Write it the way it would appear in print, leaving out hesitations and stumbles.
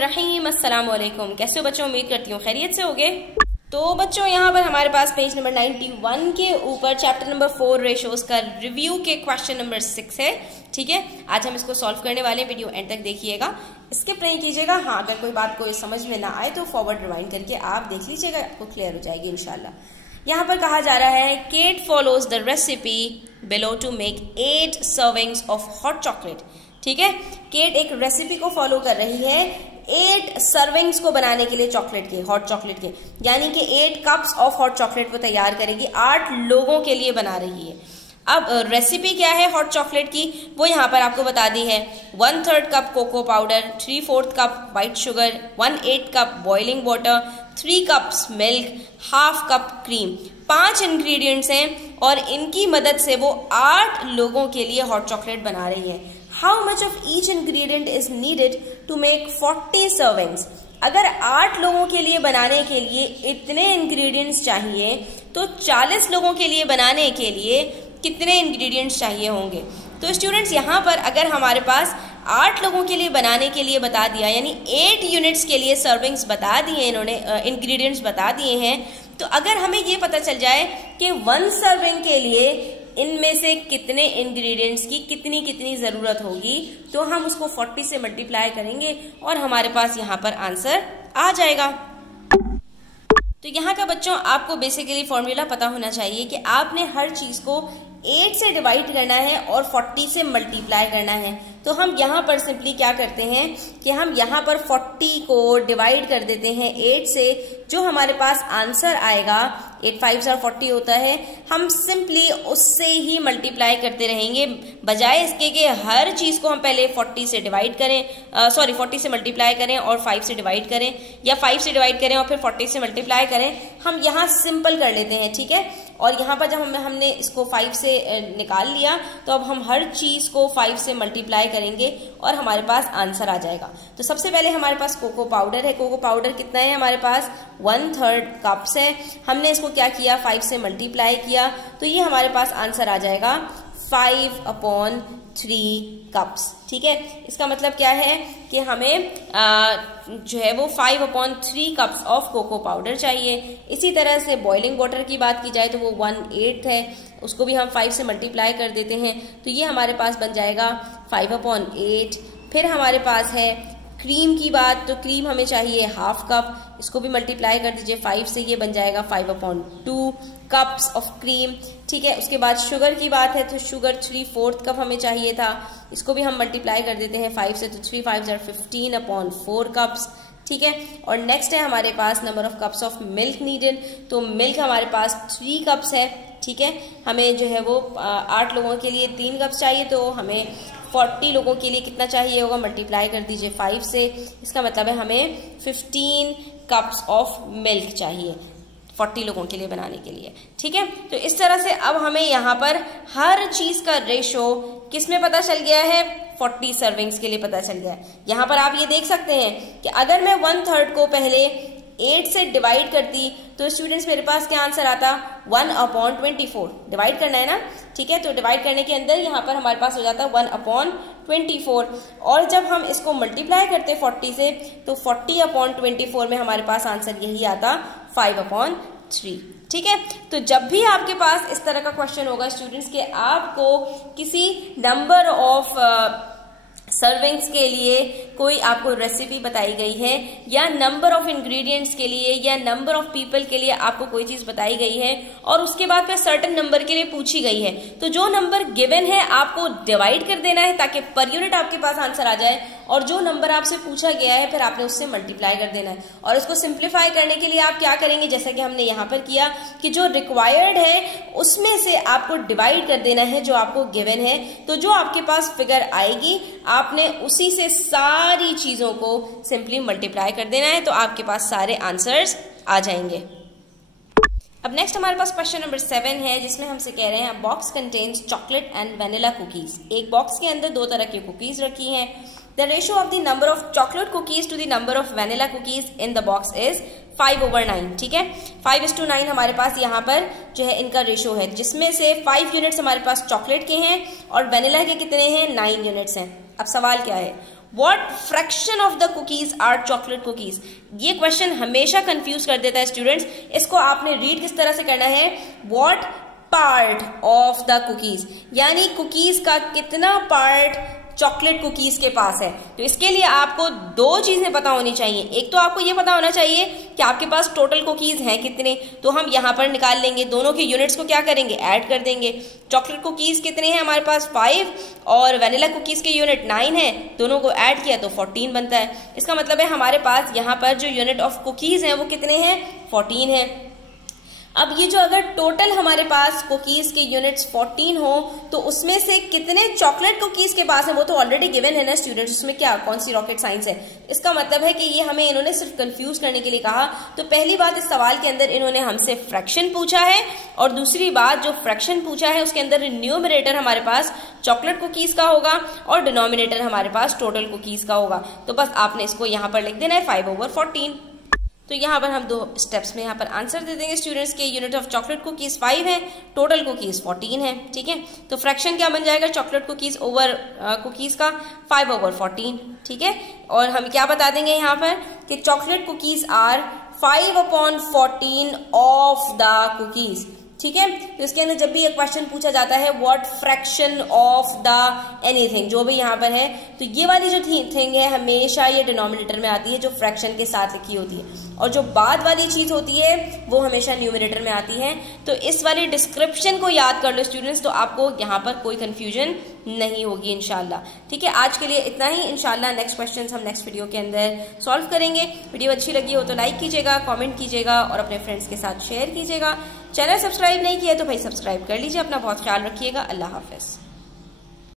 बिस्मिल्लाहिर्रहमानिर्रहीम। अस्सलाम वालेकुम। कैसे हो बच्चों? उम्मीद करती हूँ खैरियत से होगे। तो बच्चों यहाँ पर हमारे पास पेज नंबर 91 के ऊपर चैप्टर नंबर 4 रेशोज का रिव्यू के क्वेश्चन नंबर 6 है। ठीक है, आज हम इसको सॉल्व करने वाले हैं। वीडियो एंड तक देखिएगा, स्किप नहीं कीजिएगा। हाँ, अगर कोई बात कोई समझ में ना आए तो फॉरवर्ड रिवाइंड करके आप देख लीजिएगा, आपको क्लियर हो जाएगी इंशाल्लाह। यहाँ पर कहा जा रहा है Kate follows the recipe below to make 8 servings of hot chocolate. ठीक है, केट एक रेसिपी को फॉलो कर रही है 8 सर्विंग्स को बनाने के लिए चॉकलेट के, हॉट चॉकलेट के, यानी कि 8 कप्स ऑफ हॉट चॉकलेट वो तैयार करेगी, 8 लोगों के लिए बना रही है। अब रेसिपी क्या है हॉट चॉकलेट की, वो यहाँ पर आपको बता दी है। 1/3 cup cocoa powder, 3/4 cup white sugar, 1/8 cup boiling water, 3 cups milk, 1/2 cup cream. 5 ingredients हैं और इनकी मदद से वो 8 लोगों के लिए हॉट चॉकलेट बना रही है। How much of each ingredient is needed to make 40 servings? अगर 8 लोगों के लिए बनाने के लिए इतने इंग्रेडिएंट्स चाहिए तो 40 लोगों के लिए बनाने के लिए कितने इंग्रेडिएंट्स चाहिए होंगे? तो स्टूडेंट्स यहाँ पर अगर हमारे पास 8 लोगों के लिए बनाने के लिए बता दिया, यानी 8 यूनिट्स के लिए सर्विंग्स बता दिए इन्होंने, इंग्रेडिएंट्स बता दिए हैं, तो अगर हमें ये पता चल जाए कि 1 सर्विंग के लिए इनमें से कितने इंग्रेडिएंट्स की कितनी कितनी जरूरत होगी, तो हम उसको 40 से मल्टीप्लाई करेंगे और हमारे पास यहाँ पर आंसर आ जाएगा। तो यहाँ का बच्चों आपको बेसिकली फॉर्मूला पता होना चाहिए कि आपने हर चीज को 8 से डिवाइड करना है और 40 से मल्टीप्लाई करना है। तो हम यहाँ पर सिंपली क्या करते हैं कि हम यहाँ पर 40 को डिवाइड कर देते हैं 8 से, जो हमारे पास आंसर आएगा 8 5 40 होता है, हम सिंपली उससे ही मल्टीप्लाई करते रहेंगे, बजाय इसके कि हर चीज को हम पहले 40 से डिवाइड करें, 40 से मल्टीप्लाई करें और 5 से डिवाइड करें, या 5 से डिवाइड करें और फिर 40 से मल्टीप्लाई करें। हम यहाँ सिंपल कर लेते हैं। ठीक है, और यहाँ पर जब हमने इसको 5 से निकाल लिया तो अब हम हर चीज को 5 से मल्टीप्लाई करेंगे और हमारे पास आंसर आ जाएगा। तो सबसे पहले हमारे पास कोको पाउडर है। कोको पाउडर कितना है हमारे पास? 1/3 कप्स है। हमने इसको क्या किया? 5 से मल्टीप्लाई किया, तो ये हमारे पास आंसर आ जाएगा 5/3 कप्स। ठीक है, इसका मतलब क्या है कि हमें जो है वो 5/3 कप्स ऑफ कोको पाउडर चाहिए। इसी तरह से बॉइलिंग वाटर की बात की जाए तो वो 1/8 है, उसको भी हम 5 से मल्टीप्लाई कर देते हैं, तो ये हमारे पास बन जाएगा 5/8। फिर हमारे पास है क्रीम की बात, तो क्रीम हमें चाहिए 1/2 कप, इसको भी मल्टीप्लाई कर दीजिए 5 से, ये बन जाएगा 5/2 कप्स ऑफ क्रीम। ठीक है, उसके बाद शुगर की बात है तो शुगर 3/4 कप हमें चाहिए था, इसको भी हम मल्टीप्लाई कर देते हैं 5 से, तो 3 5 15/4 कप्स। ठीक है, और नेक्स्ट है हमारे पास number of cups of milk needed, तो मिल्क हमारे पास 3 कप्स है। ठीक है, हमें जो है वो 8 लोगों के लिए 3 कप्स चाहिए, तो हमें 40 लोगों के लिए कितना चाहिए होगा? मल्टीप्लाई कर दीजिए 5 से, इसका मतलब है हमें 15 कप्स ऑफ मिल्क चाहिए 40 लोगों के लिए बनाने के लिए। ठीक है, तो इस तरह से अब हमें यहाँ पर हर चीज का रेशो किसमें पता चल गया है? 40 सर्विंग्स के लिए पता चल गया है। यहाँ पर आप ये देख सकते हैं कि अगर मैं 1/3 को पहले 8 से डिवाइड करती तो स्टूडेंट्स मेरे पास क्या आंसर आता? 1/24। डिवाइड करना है ना, ठीक है, तो डिवाइड करने के अंदर यहाँ पर हमारे पास हो जाता 1/24, और जब हम इसको मल्टीप्लाई करते 40 से तो 40/24 में हमारे पास आंसर यही आता 5/3। ठीक है, तो जब भी आपके पास इस तरह का क्वेश्चन होगा स्टूडेंट्स के आपको किसी नंबर ऑफ सर्विंग्स के लिए कोई आपको रेसिपी बताई गई है, या नंबर ऑफ इंग्रेडिएंट्स के लिए, या नंबर ऑफ पीपल के लिए आपको कोई चीज बताई गई है और उसके बाद फिर सर्टेन नंबर के लिए पूछी गई है, तो जो नंबर गिवन है आपको डिवाइड कर देना है ताकि पर यूनिट आपके पास आंसर आ जाए, और जो नंबर आपसे पूछा गया है फिर आपने उससे मल्टीप्लाई कर देना है। और इसको सिंप्लीफाई करने के लिए आप क्या करेंगे, जैसा कि हमने यहाँ पर किया कि जो रिक्वायर्ड है उसमें से आपको डिवाइड कर देना है जो आपको गिवन है, तो जो आपके पास फिगर आएगी आपने उसी से सारी चीजों को सिंपली मल्टीप्लाई कर देना है, तो आपके पास सारे आंसर्स आ जाएंगे। अब नेक्स्ट हमारे पास क्वेश्चन नंबर 7 है, जिसमें हमसे कह रहे हैं box contains chocolate and vanilla cookies. एक बॉक्स के अंदर 2 तरह की कुकीज रखी हैं। The ratio of the number of chocolate cookies to the number of vanilla cookies in the box is 5/9। ठीक है, 5:9 हमारे पास यहाँ पर जो है इनका रेशियो है, जिसमें से 5 यूनिट्स हमारे पास चॉकलेट के हैं और वेनिला के कितने हैं? 9 यूनिट्स हैं। अब सवाल क्या है, what fraction of the cookies are chocolate cookies. ये क्वेश्चन हमेशा कंफ्यूज कर देता है स्टूडेंट्स। इसको आपने रीड किस तरह से करना है, what part of the cookies, यानी कुकीज का कितना पार्ट चॉकलेट कुकीज के पास है। तो इसके लिए आपको दो चीजें पता होनी चाहिए। एक तो आपको ये पता होना चाहिए कि आपके पास टोटल कुकीज हैं कितने, तो हम यहां पर निकाल लेंगे, दोनों के यूनिट्स को क्या करेंगे, ऐड कर देंगे। चॉकलेट कुकीज कितने हैं हमारे पास 5 और वैनिला कुकीज के यूनिट 9 है, दोनों को ऐड किया तो 14 बनता है। इसका मतलब है हमारे पास यहाँ पर जो यूनिट ऑफ कुकीज हैं वो कितने हैं, 14 है। अब ये जो अगर टोटल हमारे पास कुकीज के यूनिट्स 14 हो तो उसमें से कितने चॉकलेट कुकीज के पास है वो तो ऑलरेडी गिवन है ना स्टूडेंट्स, उसमें क्या कौन सी रॉकेट साइंस है। इसका मतलब है कि ये हमें इन्होंने सिर्फ कंफ्यूज करने के लिए कहा। तो पहली बात, इस सवाल के अंदर इन्होंने हमसे फ्रैक्शन पूछा है, और दूसरी बात जो फ्रैक्शन पूछा है उसके अंदर न्यूमरेटर हमारे पास चॉकलेट कुकीज का होगा और डिनोमिनेटर हमारे पास टोटल कुकीज का होगा। तो बस आपने इसको यहाँ पर लिख देना है 5/14। तो यहाँ पर हम दो स्टेप्स में यहाँ पर आंसर दे देंगे स्टूडेंट्स के। यूनिट ऑफ चॉकलेट कुकीज 5 है, टोटल कुकीज 14 है, ठीक है। तो फ्रैक्शन क्या बन जाएगा, चॉकलेट कुकीज ओवर कुकीज का 5/14, ठीक है। और हम क्या बता देंगे यहाँ पर कि chocolate cookies are 5/14 of the cookies, ठीक है। तो इसके अंदर जब भी एक क्वेश्चन पूछा जाता है what fraction of the anything, जो भी यहाँ पर है, तो ये वाली जो थिंग है हमेशा ये डिनोमिनेटर में आती है, जो फ्रैक्शन के साथ लिखी होती है, और जो बाद वाली चीज होती है वो हमेशा न्यूमरेटर में आती है। तो इस वाली डिस्क्रिप्शन को याद कर लो स्टूडेंट्स, तो आपको यहाँ पर कोई कंफ्यूजन नहीं होगी इंशाल्लाह, ठीक है। आज के लिए इतना ही, इंशाल्लाह नेक्स्ट क्वेश्चन हम नेक्स्ट वीडियो के अंदर सॉल्व करेंगे। वीडियो अच्छी लगी हो तो लाइक कीजिएगा, कमेंट कीजिएगा और अपने फ्रेंड्स के साथ शेयर कीजिएगा। चैनल सब्सक्राइब नहीं किया तो भाई सब्सक्राइब कर लीजिए। अपना बहुत ख्याल रखिएगा। अल्लाह हाफिज।